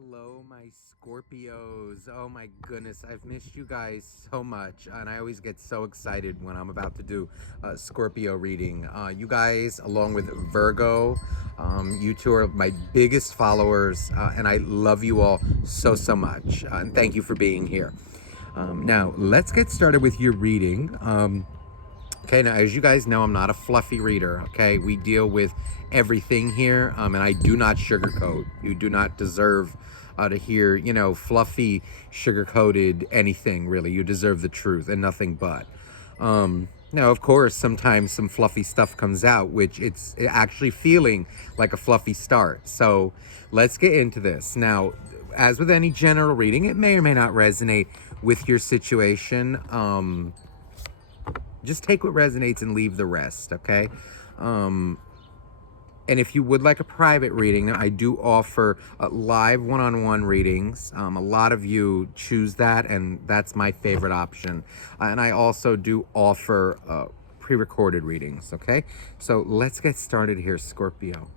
Hello, my Scorpios. Oh my goodness, I've missed you guys so much, and I always get so excited when I'm about to do a Scorpio reading. You guys, along with Virgo, you two are my biggest followers, and I love you all so much. And thank you for being here. Now, let's get started with your reading. Okay, now as you guys know, I'm not a fluffy reader. Okay, we deal with everything here, and I do not sugarcoat. You do not deserve to hear, fluffy, sugar-coated anything. Really, you deserve the truth and nothing but. Now, of course, sometimes some fluffy stuff comes out, which it's actually feeling like a fluffy start. So let's get into this now. As with any general reading, it may or may not resonate with your situation. Just take what resonates and leave the rest, okay? And if you would like a private reading, I do offer live one-on-one readings. A lot of you choose that, and that's my favorite option. And I also do offer pre-recorded readings, okay? So let's get started here, Scorpio.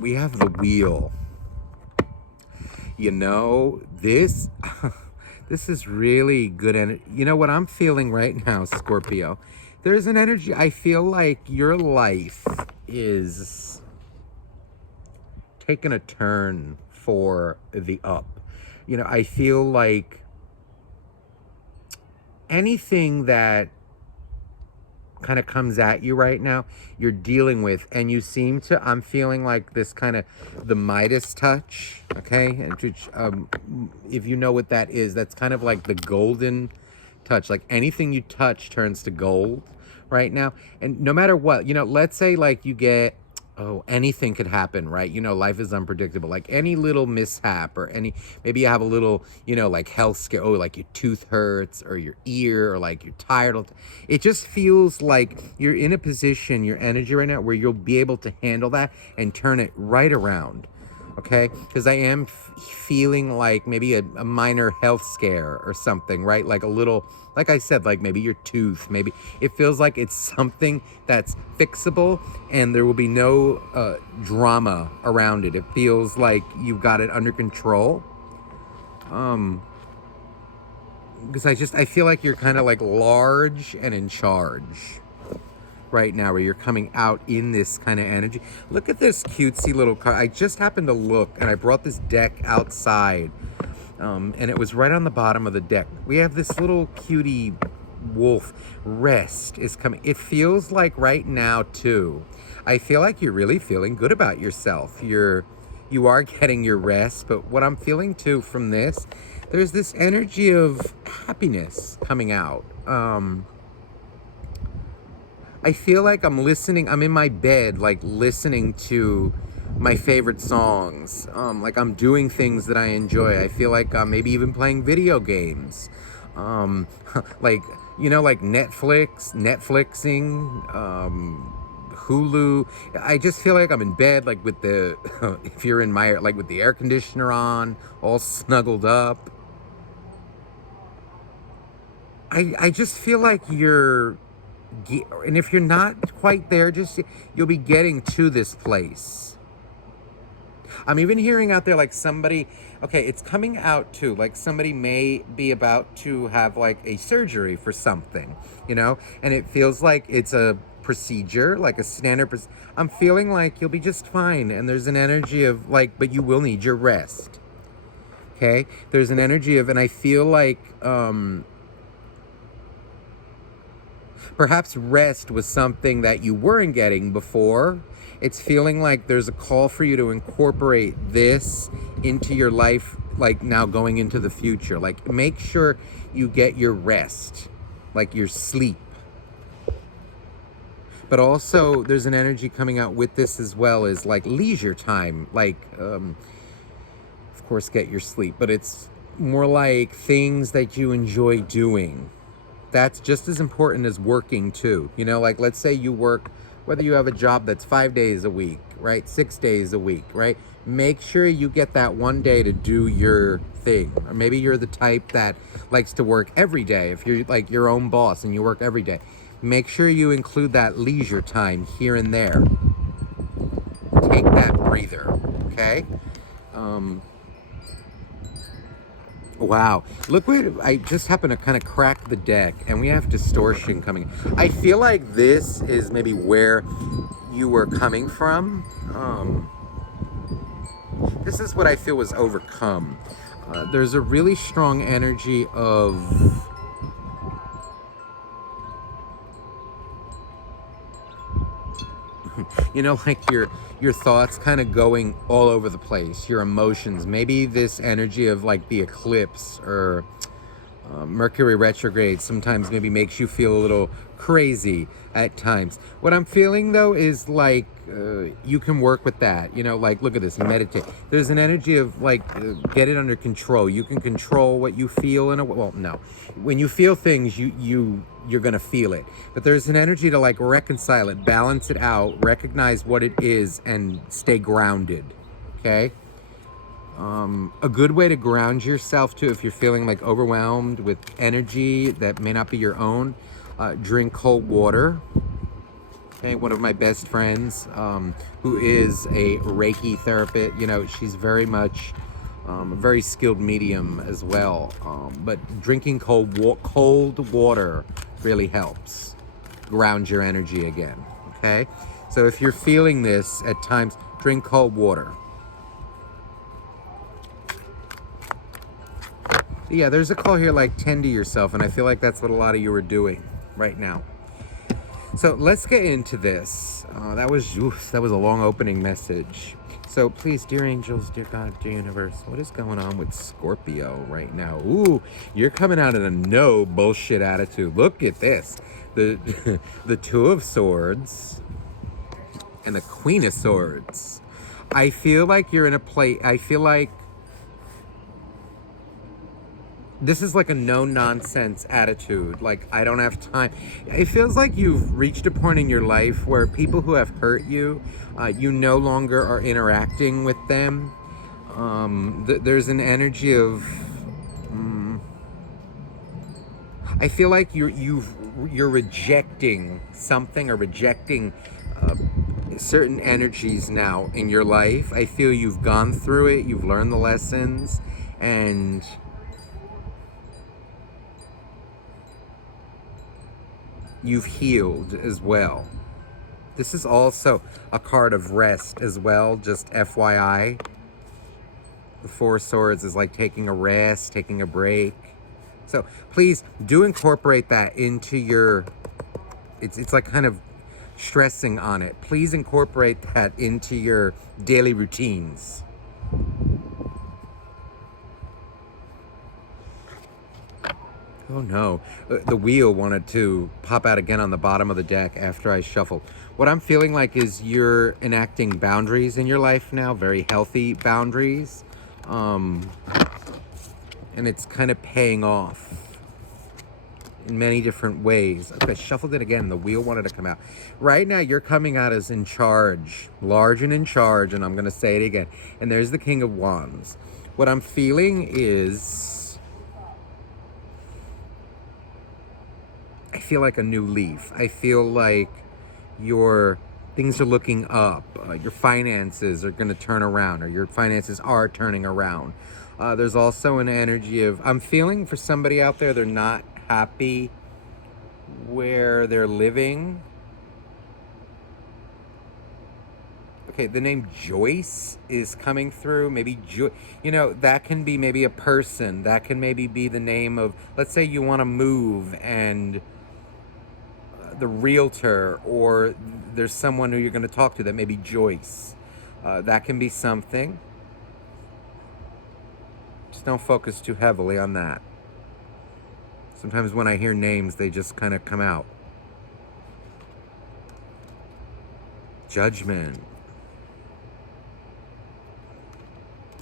We have the wheel. This... This is really good energy. You know what I'm feeling right now, Scorpio? There's an energy. I feel like your life is taking a turn for the up. I feel like anything that kind of comes at you right now, you're dealing with, and you seem to, I'm feeling like this kind of the Midas touch, okay? And if you know what that is, that's kind of like the golden touch. Like anything you touch turns to gold right now. And no matter what, let's say like you get, anything could happen, right? Life is unpredictable. Like any little mishap or maybe you have a little, like health scare. Oh, like your tooth hurts or your ear or like you're tired. It just feels like you're in a position, your energy right now, where you'll be able to handle that and turn it right around. Okay, because I am feeling like maybe a minor health scare or something, right? Like a little, like I said, like maybe your tooth, maybe it feels like it's something that's fixable and there will be no drama around it. It feels like you've got it under control. Because I feel like you're kind of like large and in charge right now, where you're coming out in this kind of energy. Look at this cutesy little card. I just happened to look, and I brought this deck outside, and it was right on the bottom of the deck. We have this little cutie wolf. Rest is coming. It feels like right now too, I feel like you're really feeling good about yourself. You are getting your rest, but what I'm feeling too from this, there's this energy of happiness coming out. I feel like I'm in my bed, like listening to my favorite songs. Like I'm doing things that I enjoy. I feel like I'm maybe even playing video games. Like, like Netflixing, Hulu. I just feel like I'm in bed, like with if you're in my, like with the air conditioner on, all snuggled up. I just feel like and if you're not quite there, you'll be getting to this place. I'm even hearing out there like somebody, okay, it's coming out too, like somebody may be about to have like a surgery for something, and it feels like it's a procedure, like a standard. I'm feeling like you'll be just fine, and there's an energy of like, but you will need your rest. Okay, there's an energy of, and I feel like, perhaps rest was something that you weren't getting before. It's feeling like there's a call for you to incorporate this into your life, like now going into the future. Like make sure you get your rest, like your sleep. But also there's an energy coming out with this as well as like leisure time. Like, of course, get your sleep, but it's more like things that you enjoy doing. That's just as important as working too. Like let's say you work, whether you have a job that's 5 days a week, right? 6 days a week, right? Make sure you get that one day to do your thing. Or maybe you're the type that likes to work every day. If you're like your own boss and you work every day, make sure you include that leisure time here and there. take that breather, okay? Wow. Look what I just happened to kind of crack the deck and we have distortion coming. I feel like this is maybe where you were coming from. This is what I feel was overcome. There's a really strong energy of like your thoughts kind of going all over the place, your emotions, maybe this energy of like the eclipse or Mercury retrograde sometimes maybe makes you feel a little crazy at times. What I'm feeling though is like you can work with that. Like look at this, meditate. There's an energy of like get it under control. You can control what you feel in a well, no. When you feel things, you're gonna feel it. But there's an energy to like reconcile it, balance it out, recognize what it is, and stay grounded. Okay. A good way to ground yourself too, if you're feeling like overwhelmed with energy that may not be your own, drink cold water. Okay, one of my best friends, who is a Reiki therapist, she's very much a very skilled medium as well. But drinking cold water really helps ground your energy again. Okay, so if you're feeling this at times, drink cold water. Yeah, there's a call here like tend to yourself, and I feel like that's what a lot of you are doing right now. So let's get into this. That was a long opening message. So please, dear angels, dear God, dear universe, what is going on with Scorpio right now? Ooh, you're coming out in a no bullshit attitude. Look at this. The the Two of Swords and the Queen of Swords. I feel like you're in a place, I feel like this is like a no-nonsense attitude. Like, I don't have time. It feels like you've reached a point in your life where people who have hurt you, you no longer are interacting with them. There's an energy of... I feel like you're rejecting something or rejecting certain energies now in your life. I feel you've gone through it, you've learned the lessons, and... you've healed as well. This is also a card of rest as well, just FYI. The Four of Swords is like taking a rest, taking a break. So please do incorporate that into your, it's like kind of stressing on it. Please incorporate that into your daily routines. Oh no, the wheel wanted to pop out again on the bottom of the deck after I shuffled. What I'm feeling like is you're enacting boundaries in your life now, very healthy boundaries. And it's kind of paying off in many different ways. Okay, I shuffled it again, the wheel wanted to come out. Right now, you're coming out as in charge, large and in charge, and I'm gonna say it again. And there's the King of Wands. What I'm feeling is, I feel like a new leaf. I feel like your things are looking up. Your finances are going to turn around, or your finances are turning around. There's also an energy of, I'm feeling for somebody out there, they're not happy where they're living. Okay, the name Joyce is coming through. Maybe that can be maybe a person. That can maybe be the name of, let's say you want to move and the realtor, or there's someone who you're going to talk to that may be Joyce. That can be something. Just don't focus too heavily on that. Sometimes when I hear names, they just kind of come out. Judgment.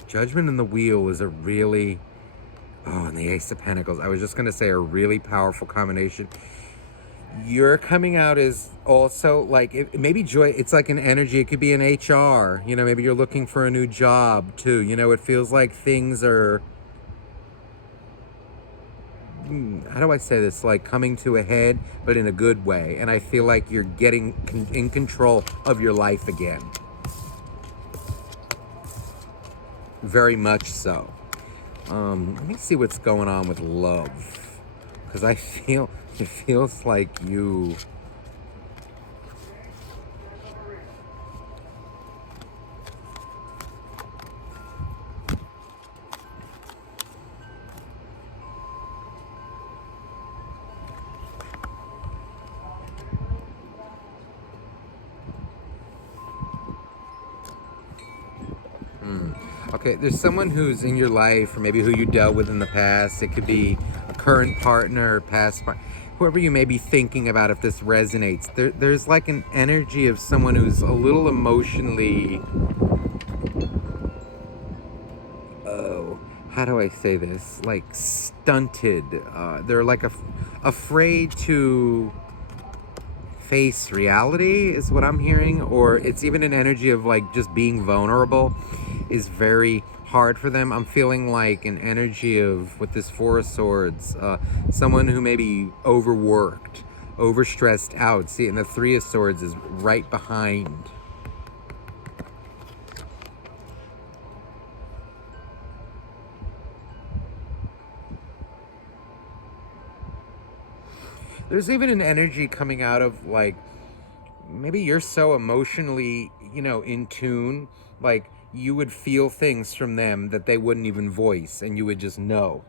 Judgment and the Wheel is a really... Oh, and the Ace of Pentacles. I was just going to say a really powerful combination. You're coming out as also like, maybe joy, it's like an energy, it could be an HR, maybe you're looking for a new job too, it feels like things are, how do I say this, like coming to a head, but in a good way, and I feel like you're getting in control of your life again. Very much so. Let me see what's going on with love. Because I feel, it feels like you... Okay, there's someone who's in your life, or maybe who you dealt with in the past. It could be a current partner, past partner, whoever you may be thinking about. If this resonates, there's like an energy of someone who's a little emotionally, oh, how do I say this? Like stunted. They're like afraid to face reality, is what I'm hearing. Or it's even an energy of like just being vulnerable is very hard for them. I'm feeling like an energy of, with this Four of Swords, someone who may be overworked, overstressed out. See, and the Three of Swords is right behind. There's even an energy coming out of like, maybe you're so emotionally, in tune, like you would feel things from them that they wouldn't even voice, and you would just know.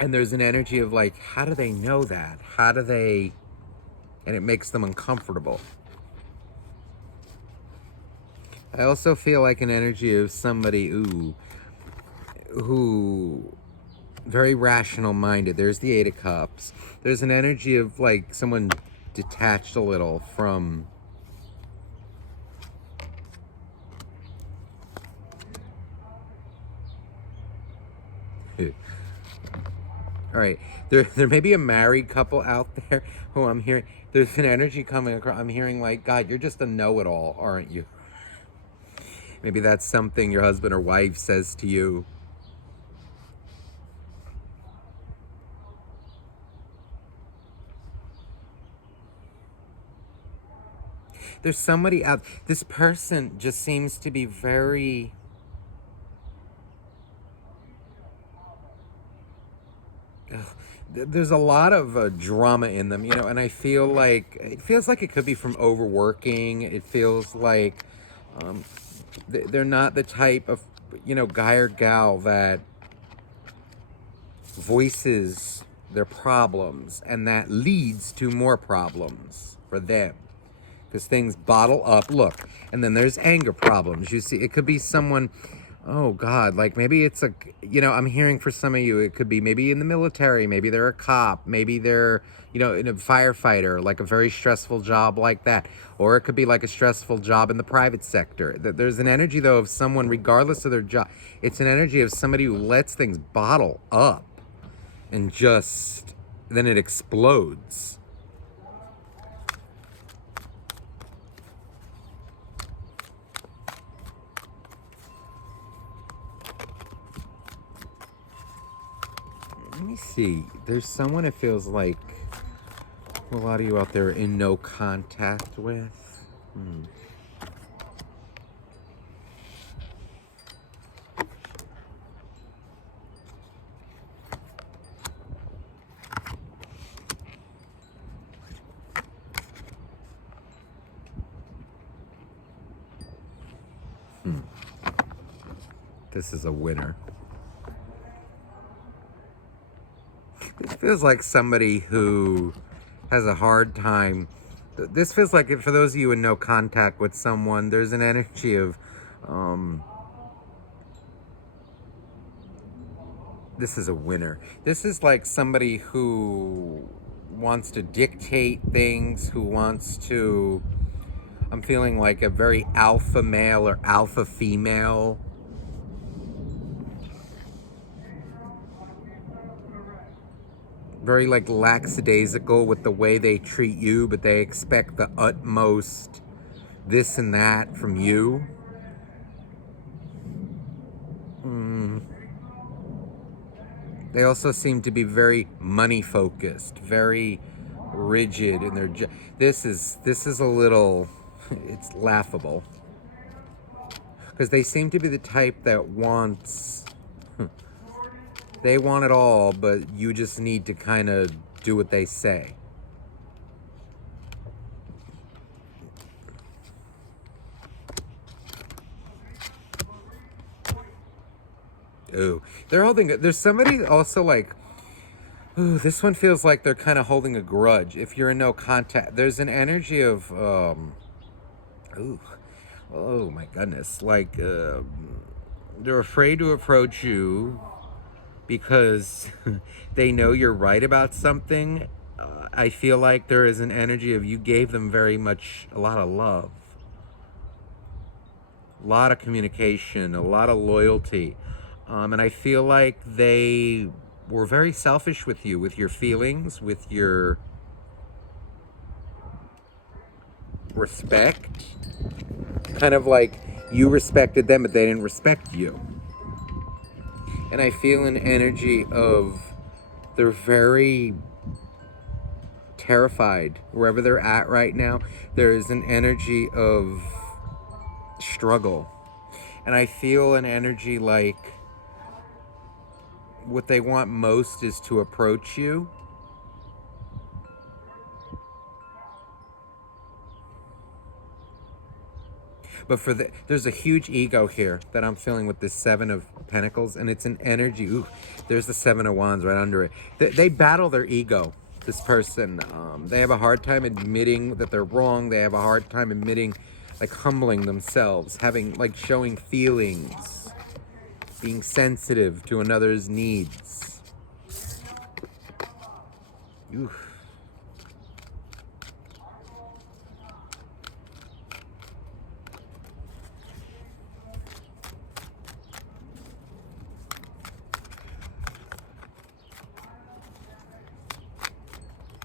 And there's an energy of like, how do they know that? How do they... And it makes them uncomfortable. I also feel like an energy of somebody, who very rational minded. There's the Eight of Cups. There's an energy of like someone detached a little from... All right, there may be a married couple out there who I'm hearing. There's an energy coming across. I'm hearing like, God, you're just a know-it-all, aren't you? Maybe that's something your husband or wife says to you. There's somebody out... This person just seems to be very... Ugh, there's a lot of drama in them, and I feel like it feels like it could be from overworking. It feels like um, they're not the type of, guy or gal that voices their problems, and that leads to more problems for them, because things bottle up. Look, and then there's anger problems. You see, it could be someone... Oh God, like maybe it's a, I'm hearing for some of you, it could be maybe in the military, maybe they're a cop, maybe they're, in a firefighter, like a very stressful job like that. Or it could be like a stressful job in the private sector. There's an energy though of someone, regardless of their job, it's an energy of somebody who lets things bottle up and just, then it explodes. Let me see. There's someone it feels like a lot of you out there are in no contact with. This is a winner. This feels like somebody who has a hard time. This feels like, for those of you in no contact with someone, there's an energy of, this is a winner. This is like somebody who wants to dictate things, who wants to, I'm feeling like a very alpha male or alpha female. Very like lackadaisical with the way they treat you, but they expect the utmost this and that from you. They also seem to be very money focused, very rigid in their this is a little, it's laughable. Because they seem to be the type that wants, they want it all, but you just need to kind of do what they say. Ooh, they're holding, there's somebody also like, ooh, this one feels like they're kind of holding a grudge. If you're in no contact, there's an energy of, ooh, oh my goodness, like, they're afraid to approach you because they know you're right about something. I feel like there is an energy of you gave them very much a lot of love, a lot of communication, a lot of loyalty. And I feel like they were very selfish with you, with your feelings, with your respect. Kind of like you respected them, but they didn't respect you. And I feel an energy of they're very terrified wherever they're at right now. There is an energy of struggle. And I feel an energy like what they want most is to approach you. But there's a huge ego here that I'm feeling with this Seven of Pentacles, and it's an energy. Ooh, there's the Seven of Wands right under it. They battle their ego, this person. They have a hard time admitting that they're wrong. They have a hard time admitting, like humbling themselves, having, like showing feelings, being sensitive to another's needs. Oof.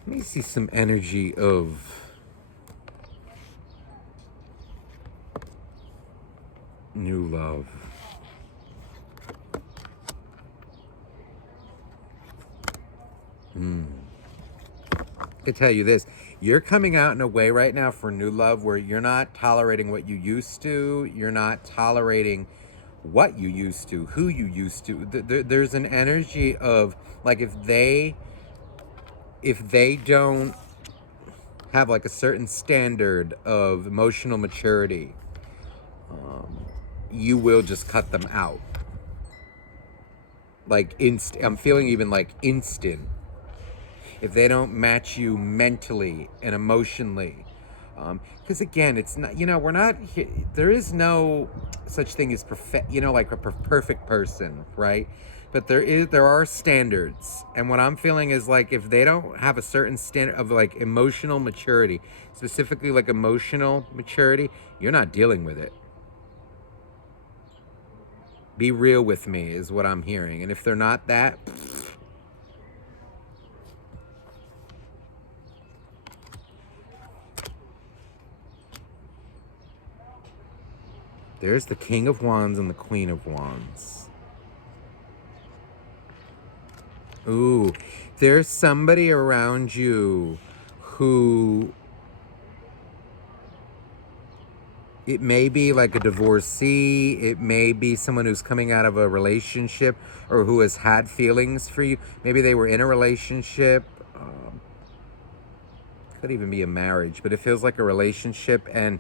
Let me see some energy of new love. I can tell you this, you're coming out in a way right now for new love where you're not tolerating what you used to, you're not tolerating what you used to, who you used to. There's an energy of like if they don't have like a certain standard of emotional maturity, you will just cut them out. Like I'm feeling even like instant. If they don't match you mentally and emotionally, because again, it's not, we're not, there is no such thing as perfect, like a perfect person, right? But there are standards. And what I'm feeling is like, if they don't have a certain standard of like emotional maturity, specifically like emotional maturity, you're not dealing with it. Be real with me is what I'm hearing. And if they're not that, there's the King of Wands and the Queen of Wands. Ooh, there's somebody around you who, it may be like a divorcee, it may be someone who's coming out of a relationship or who has had feelings for you. Maybe they were in a relationship. Could even be a marriage, but it feels like a relationship, and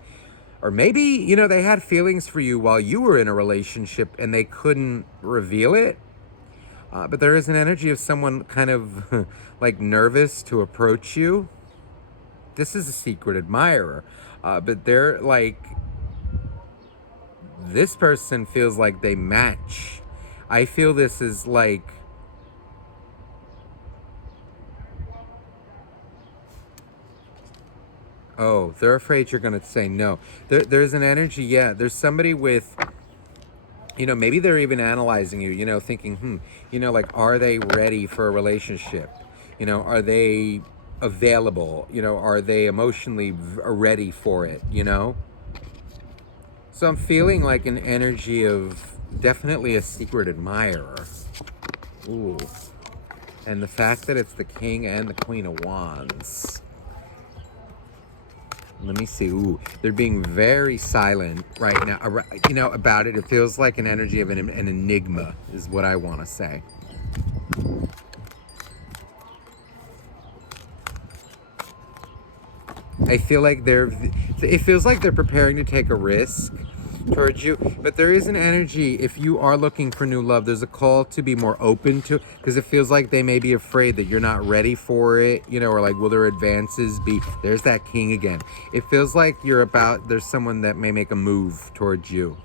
or maybe, they had feelings for you while you were in a relationship and they couldn't reveal it. But there is an energy of someone kind of like nervous to approach you. This is a secret admirer. But they're like, this person feels like they match. I feel this is like, oh, they're afraid you're going to say no. There's an energy, yeah. There's somebody with, maybe they're even analyzing you, thinking, like, are they ready for a relationship? Are they available? Are they emotionally ready for it? So I'm feeling like an energy of definitely a secret admirer. Ooh. And the fact that it's the King and the Queen of Wands. Let me see. Ooh, they're being very silent right now. You know, about it. It feels like an energy of an enigma is what I want to say. I feel like it feels like they're preparing to take a risk towards you, but there is an energy, if you are looking for new love, there's a call to be more open to, because it feels like they may be afraid that you're not ready for it, you know, or like, will their advances be, there's that king again. It feels like there's someone that may make a move towards you.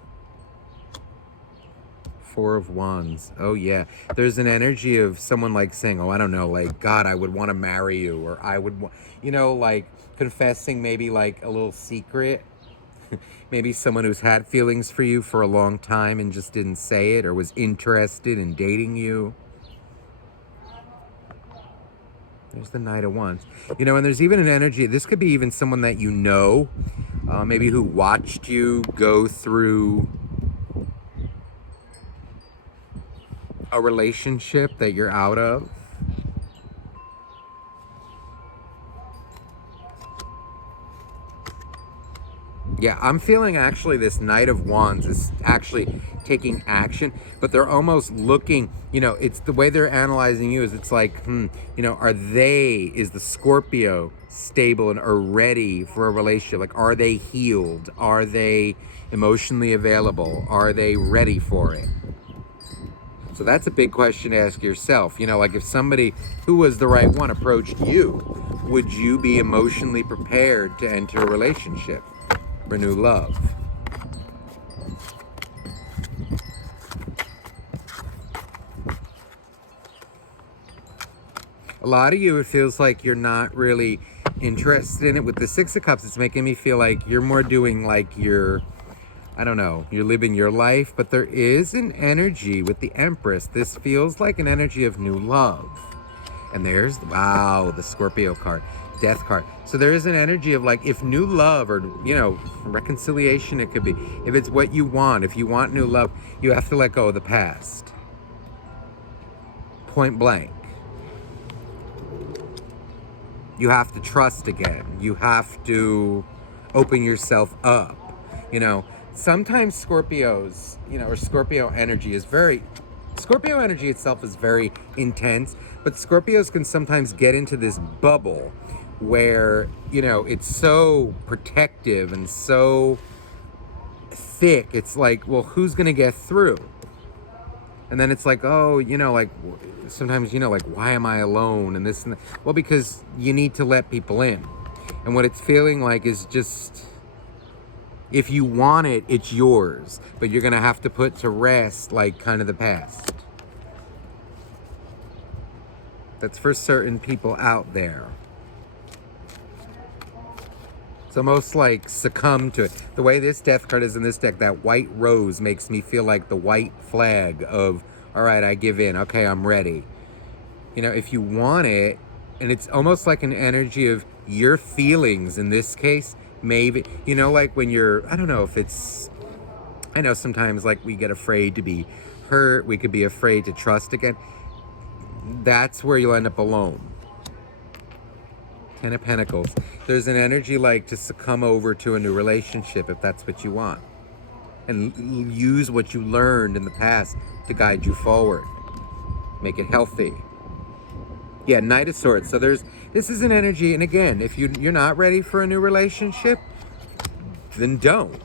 Four of Wands. Oh yeah, there's an energy of someone like saying, oh, I don't know, like, God, I would want to marry you, or I would want, you know, like confessing maybe like a little secret. Maybe someone who's had feelings for you for a long time and just didn't say it, or was interested in dating you. There's the Knight of Wands. You know, and there's even an energy, this could be even someone that you know, maybe who watched you go through a relationship that you're out of. Yeah, I'm feeling actually this Knight of Wands is actually taking action, but they're almost looking, you know, it's the way they're analyzing you is it's like, you know, is the Scorpio stable and are ready for a relationship? Like, are they healed? Are they emotionally available? Are they ready for it? So that's a big question to ask yourself. You know, like if somebody who was the right one approached you, would you be emotionally prepared to enter a relationship? Renew love. A lot of you, it feels like you're not really interested in it. With the Six of Cups, it's making me feel like you're more doing like I don't know, you're living your life, but there is an energy with the Empress. This feels like an energy of new love. And there's, wow, the Scorpio card, Death card. So there is an energy of like, if new love or, you know, reconciliation, it could be, if it's what you want, if you want new love, you have to let go of the past. Point blank. You have to trust again. You have to open yourself up. You know, sometimes Scorpios, you know, or Scorpio energy is Scorpio energy itself is very intense, but Scorpios can sometimes get into this bubble where, you know, it's so protective and so thick. It's like, well, who's going to get through? And then it's like, oh, you know, like sometimes, you know, like, why am I alone? And this and that. Well, because you need to let people in. And what it's feeling like is just, if you want it, it's yours. But you're going to have to put to rest, like, kind of the past. That's for certain people out there. It's almost like succumb to it. The way this Death card is in this deck, that white rose makes me feel like the white flag of, all right, I give in. Okay, I'm ready. You know, if you want it, and it's almost like an energy of your feelings in this case, maybe, you know, like when you're, I don't know if it's, I know sometimes like we get afraid to be hurt. We could be afraid to trust again. That's where you'll end up alone. Ten of Pentacles. There's an energy like to succumb over to a new relationship if that's what you want. And use what you learned in the past to guide you forward. Make it healthy. Yeah, Knight of Swords. So this is an energy, and again, if you're not ready for a new relationship, then don't.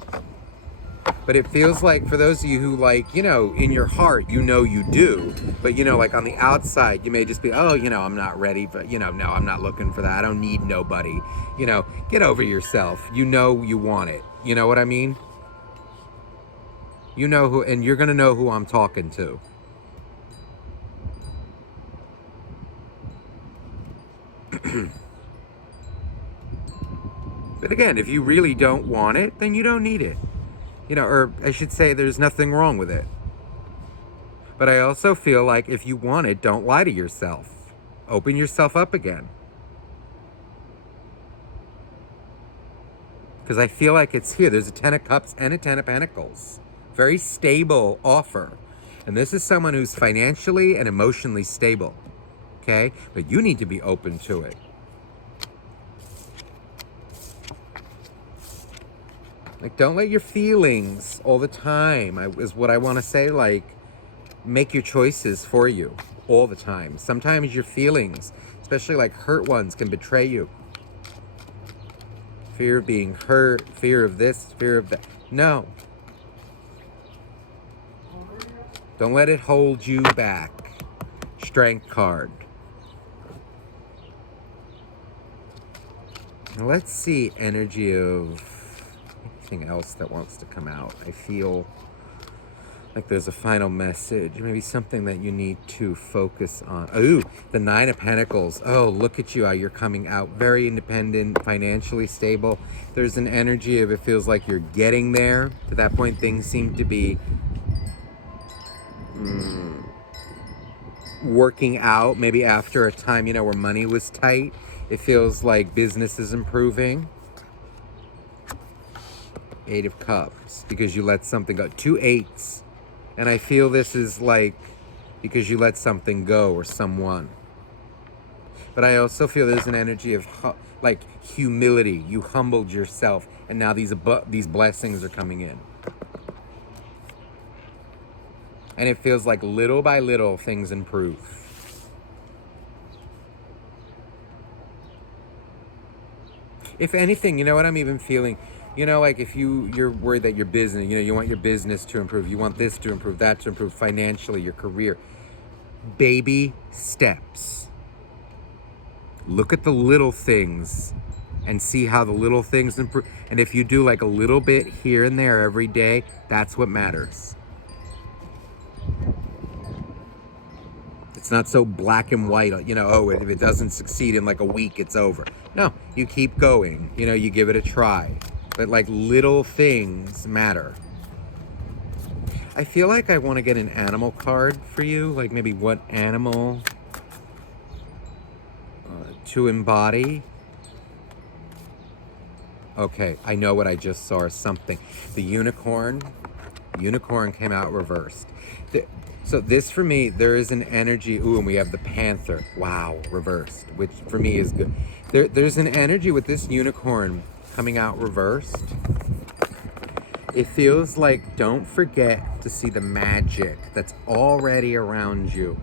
But it feels like for those of you who, like, you know, in your heart, you know you do. But, you know, like on the outside, you may just be, oh, you know, I'm not ready. But, you know, no, I'm not looking for that. I don't need nobody. You know, get over yourself. You know you want it. You know what I mean? You know who, and you're going to know who I'm talking to. But again, if you really don't want it, then you don't need it. You know, or I should say there's nothing wrong with it. But I also feel like if you want it, don't lie to yourself. Open yourself up again. Because I feel like it's here. There's a Ten of Cups and a Ten of Pentacles. Very stable offer. And this is someone who's financially and emotionally stable. Okay? But you need to be open to it. Like, don't let your feelings all the time, is what I want to say, like, make your choices for you all the time. Sometimes your feelings, especially like hurt ones, can betray you. Fear of being hurt, fear of this, fear of that. No. Don't let it hold you back. Strength card. Now let's see energy of anything else that wants to come out. I feel like there's a final message, maybe something that you need to focus on. Ooh, the Nine of Pentacles. Oh, look at you, how you're coming out very independent, financially stable. There's an energy of it feels like you're getting there. To that point, things seem to be working out. Maybe after a time, you know, where money was tight, it feels like business is improving. Eight of Cups, because you let something go. Two eights. And I feel this is like because you let something go or someone. But I also feel there's an energy of like humility. You humbled yourself, and now these blessings are coming in. And it feels like little by little things improve. If anything, you know what I'm even feeling? You know, like if you're worried that your business, you know, you want your business to improve, you want this to improve, that to improve financially, your career. Baby steps. Look at the little things and see how the little things improve. And if you do like a little bit here and there every day, that's what matters. It's not so black and white, you know, oh, if it doesn't succeed in like a week, it's over. No, you keep going, you know, you give it a try. But like little things matter. I feel like I want to get an animal card for you, like maybe what animal to embody. Okay, I know what I just saw, something. The unicorn came out reversed. So this for me, there is an energy, ooh, and we have the panther, wow, reversed, which for me is good. There's an energy with this unicorn coming out reversed. It feels like don't forget to see the magic that's already around you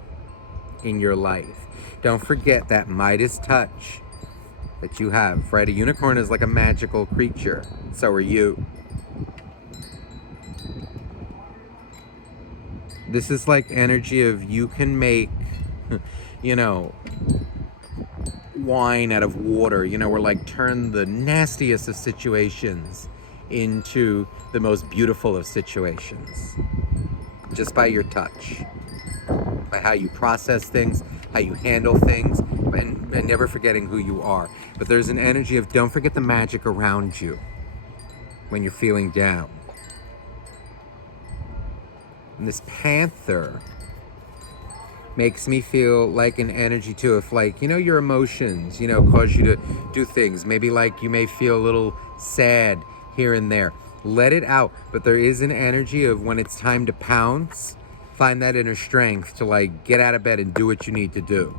in your life. Don't forget that Midas touch that you have, right? A unicorn is like a magical creature. So are you. This is like energy of you can make, you know, wine out of water, you know, or like turn the nastiest of situations into the most beautiful of situations. Just by your touch, by how you process things, how you handle things, and never forgetting who you are. But there's an energy of don't forget the magic around you when you're feeling down. And this panther makes me feel like an energy too, if like, you know, your emotions, you know, cause you to do things. Maybe like you may feel a little sad here and there. Let it out. But there is an energy of when it's time to pounce, find that inner strength to like get out of bed and do what you need to do.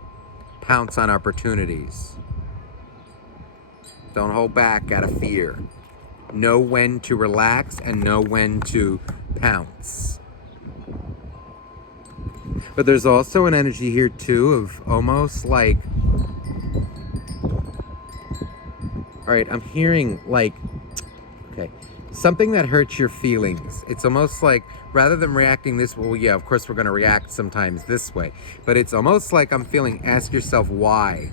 Pounce on opportunities. Don't hold back out of fear. Know when to relax and know when to pounce. But there's also an energy here too of almost like, all right, I'm hearing like, okay, something that hurts your feelings. It's almost like rather than reacting this way, well, yeah, of course we're going to react sometimes this way, but it's almost like I'm feeling, ask yourself why.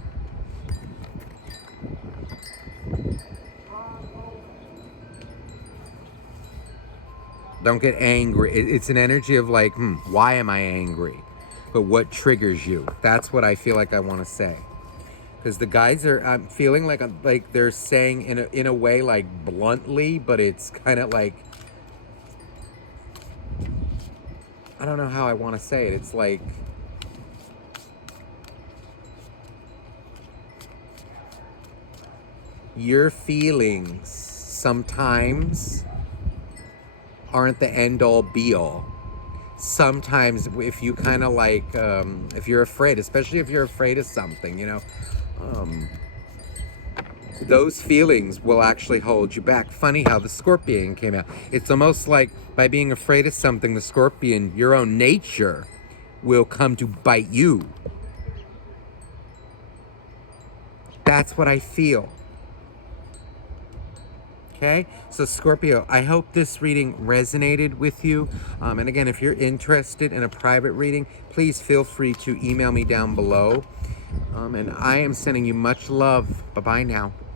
Don't get angry. It's an energy of like, why am I angry? But what triggers you? That's what I feel like I want to say. Because the guys are, I'm feeling like they're saying in a way like bluntly, but it's kind of like, I don't know how I want to say it. It's like, your feelings sometimes aren't the end all be all. Sometimes if you kind of like, if you're afraid, especially if you're afraid of something, you know, those feelings will actually hold you back. Funny how the Scorpion came out. It's almost like by being afraid of something, the Scorpion, your own nature, will come to bite you. That's what I feel. Okay, so Scorpio, I hope this reading resonated with you. And again, if you're interested in a private reading, please feel free to email me down below. And I am sending you much love. Bye-bye now.